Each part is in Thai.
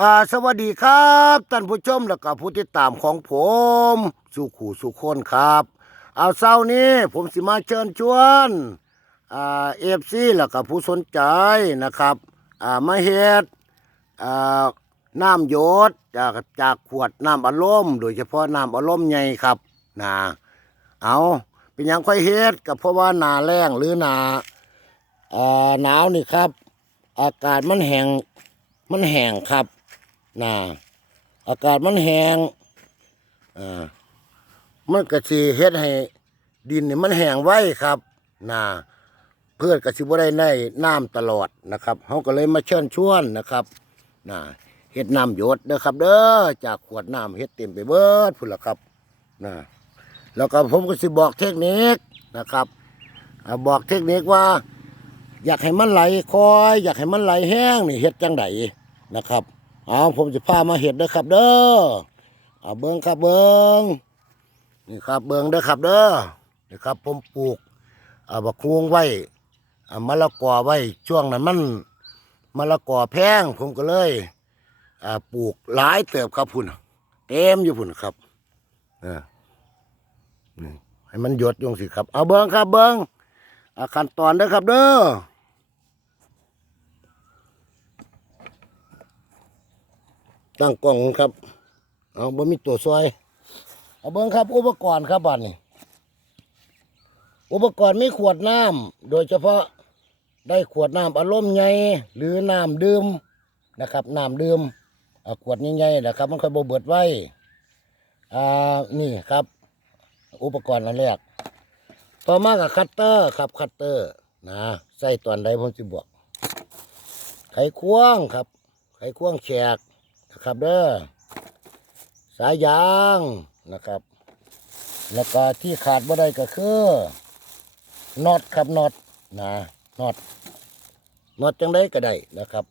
อ่าสวัสดีครับท่านผู้ชมและก็ผู้ติดตามของผมสุขูสุขคนครับเอาเช้านี้ผมสิมาเชิญชวนอ่าเอฟซีแล้วก็ผู้สนใจนะครับอ่ามาเฮ็ดอ่าน้ำหยดจากจากขวดน้ำอัดลมโดยเฉพาะน้ำอัดลมใหญ่ครับนะเอาเป็นหยังค่อยเฮ็ดก็เพราะว่าหนาแรงหรือหนาอ่าหนาวนี่ครับ อากาศมันแห้งมันแห้งครับ นะอากาศมันแห้งอ่ามันก็สิเฮ็ดให้ดินนี่มันแห้งไว้ครับนะเพื่อนก็สิบ่ได้ได้น้ำตลอดนะครับเฮาก็เลยมาเชิญชวนนะครับนะเฮ็ดน้ำหยดเด้อครับ เด้อจากขวดน้ำเฮ็ดเต็มไปเบิดพุ่นละครับนะแล้วก็ผมก็สิบอกเทคนิคนะครับอบอกเทคนิคว่า อยากให้มันไหลคอย อยากให้มันไหลแห้งนี่เฮ็ดจังไดนะครับ เอาผมจะพามาเฮ็ดเด้อครับ เด้อเอาเบิ่งครับเบิ่งนี่ครับเบิ่งเด้อครับเด้อนี่ครับผมปลูกเอาบักฮวงไว้เอามะละกอไว้ช่วงนั้นมันมะละกอแพงผมก็เลยอ่าปลูกหลายเติบครับพุ่นเต็มอยู่พุ่นครับเออนี่ให้มันหยดยงสิครับ เอาเบิ่งครับเบิ่งอาขั้นตอนเด้อครับเด้อ ตั้งกล้องครับ เอาบ่มีตัวซอย เอาเบิ่งครับ อุปกรณ์ครับบัดนี้ อุปกรณ์มีขวดน้ำโดยเฉพาะได้ขวดน้ำอารมณ์ใหญ่หรือน้ำดื่มนะครับน้ำดื่มขวดใหญ่ๆนะครับ มันค่อยบเบิดไว้อ่านี่ครับ อุปกรณ์อันแรก ต่อมากับคัตเตอร์ครับคัตเตอร์นะใส่ตอนใดผมจะบอกไขควงครับ ไขควงแฉก นะครับเด้อสายยางนะครับ แล้วก็ที่ขาดบ่ได้ก็คือน็อตครับน็อตนะน็อตน็อตจังได้ก็ได้นะครับ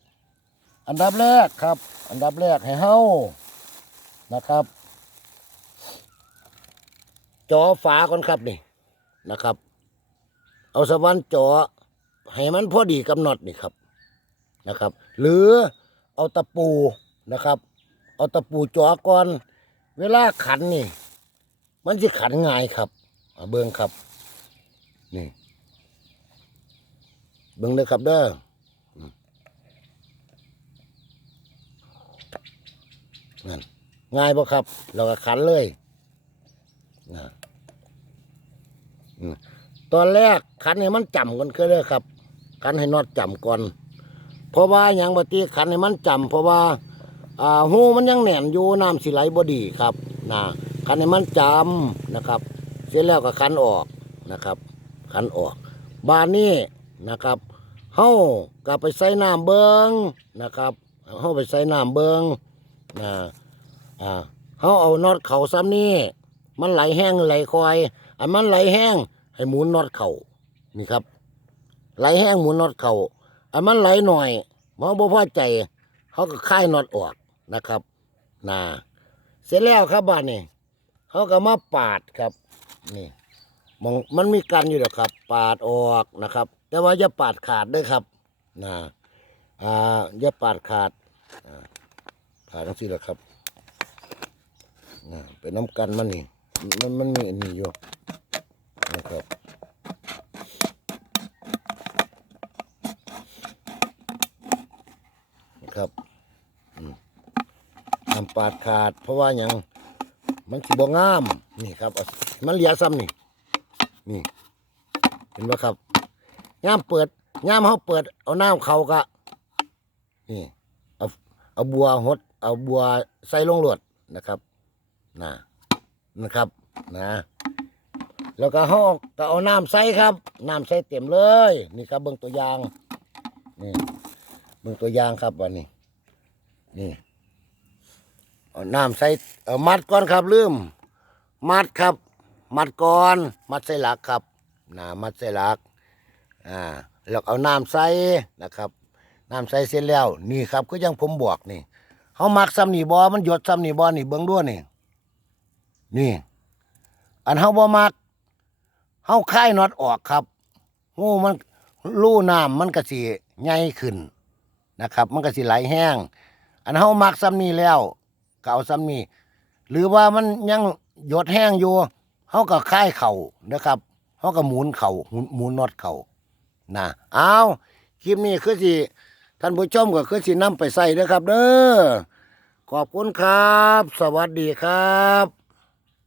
อันดับแรกครับ อันดับแรกให้เฮานะครับ จอฝาก่อนครับนี่นะครับ เอาสว่านเจาะให้มันพอดีกับน็อตนี่ครับนะครับ หรือเอาตะปู นะครับเอาตะปูจาะก่อน เวลาขันนี่ มันจะขันง่ายครับเบิ้งครับ นี่เบิ้งเลยครับเด้อนั่นง่ายปะครับ เราก็ขันเลยนะตอนแรกขันให้มันจำกันคือเลยครับขันให้นอตจำก่อน เพราะว่าอย่างบตีขันให้มันจำเพราะว่า อ่าหูมันยังแหน่นอยู่น้ำสิไหลบดีครับนะขันให้มันจำนะครับ เสร็จแล้วก็ขันออกนะครับขันออก บานนี้นะครับเฮาก็ไปใส่น้ำเบิงนะครับเฮาไปใส่น้ำเบิงนะอ่าเฮาเอาน็อตเข่าซ้ำนี่มันไหลแห้งไหลคอยอันมันไหลแห้งให้หมุนน็อตเข่านี่ครับ ไหลแห้งหมุนน็อตเข่าอันมันไหลหน่อยมอบ่พอใจเขาก็คลายน็อตออก นะครับนะเสร็จแล้วครับบ้านนี่เขาก็มาปาดครับนี่มองมันมีกันอยู่แล้วครับ ปาดออกนะครับ แต่ว่าอย่าปาดขาดด้วยครับนะอ่าอย่าปาดขาดขาดทั้งสิ้นแหละครับนะเป็นน้ำกันมันนี่มันมันมีอันนี้อยู่นะครับอืม ทำปาดขาด เพราะว่าอย่างมันสิบ่งาม นี่ครับ มันเหลียซ้ำนี่ นี่ เห็นไหมครับย่ามเปิดย่ามเขาเปิด เอาน้ำเขากะนี่ เอาเอาบัวหด เอาบัวใส่ลงหลวดนะครับนะนะครับนะแล้วก็ห่อก็เอาน้ำใส่ครับน้ำใส่เต็มเลย นี่ครับเบิ่งตัวอย่างนี่เบิ่งตัวอย่างครับวันนี้นี่ น้ำใส่เอามัดก่อนครับลืม มัดครับ มัดก่อน มัดใส่หลักครับนะมัดใส่หลักอ่าแล้วเอาน้ำใส่นะครับน้ำใส่เสร็จแล้วนี่ครับก็ยังผมบอกนี่เขามักซ้ำนี่บอมันหยดซ้ำนี่บอนี่เบิ่งด้วยนี่นี่ อันเฮาบ่มักเฮาคายน็อตออกครับงูมันรูน้ำมันก็สิใหญ่ขึ้นนะครับ มันก็สิไหลแห้ง อันเฮามักซ้ำนี้แล้ว ก็เอาซ้ำนี่หรือว่ามันยังหยดแห้งอยู่เฮาก็ค่ายเข่านะครับเฮาก็หมุนเข่าหมุนหมุนน็อตเข่านะเอาคลิปนี้คือสิท่านผู้ชมก็คือสินำไปใส่นะครับ เด้อขอบคุณครับ สวัสดีครับ